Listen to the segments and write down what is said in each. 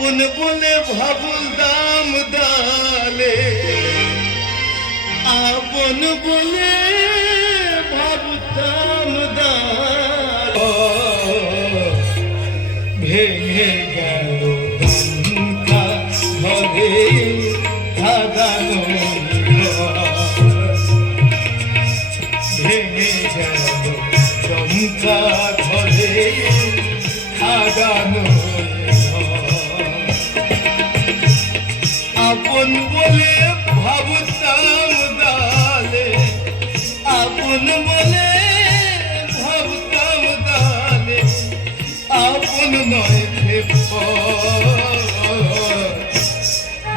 আপন বলে ভাবুল দাম দালে আপন বলে ভাবতাম দাল ভেঙে গেল দমকা ঘরে খাগানো ভেঙে গেল দমকা ঘরে খাগানো আপন বলে ভাবতাম দালে আপন বলে ভাবতাম দালে আপন নয়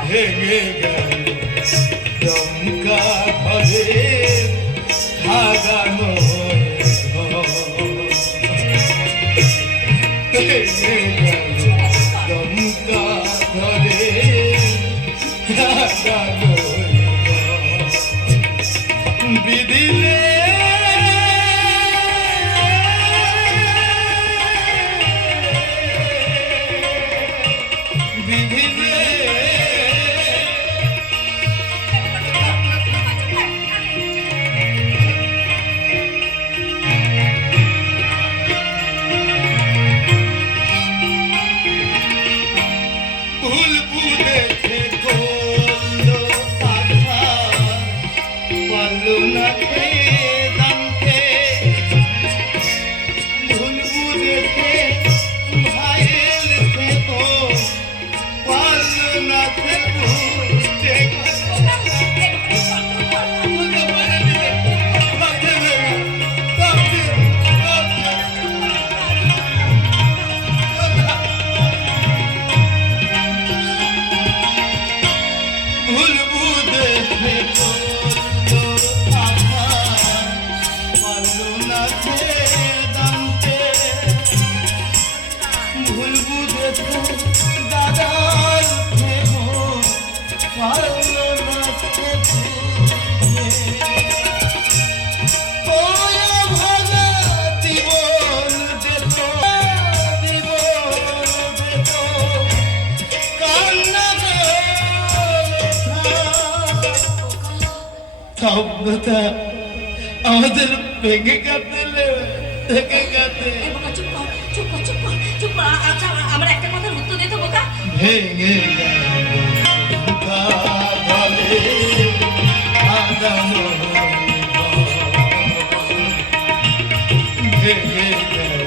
ভেঙে গেল দমকা ঘরে ভাগানো ভেঙে গেল দমকা ঘরে বিধিলে বিধিলে ভুল বুঝেছে দাদার স্বপ্নটা আমাদের ভেঙে কাটলে থেকে গেছে আমার একটা কথার উত্তর দিতে বোকা ভেঙে ভেঙে গেল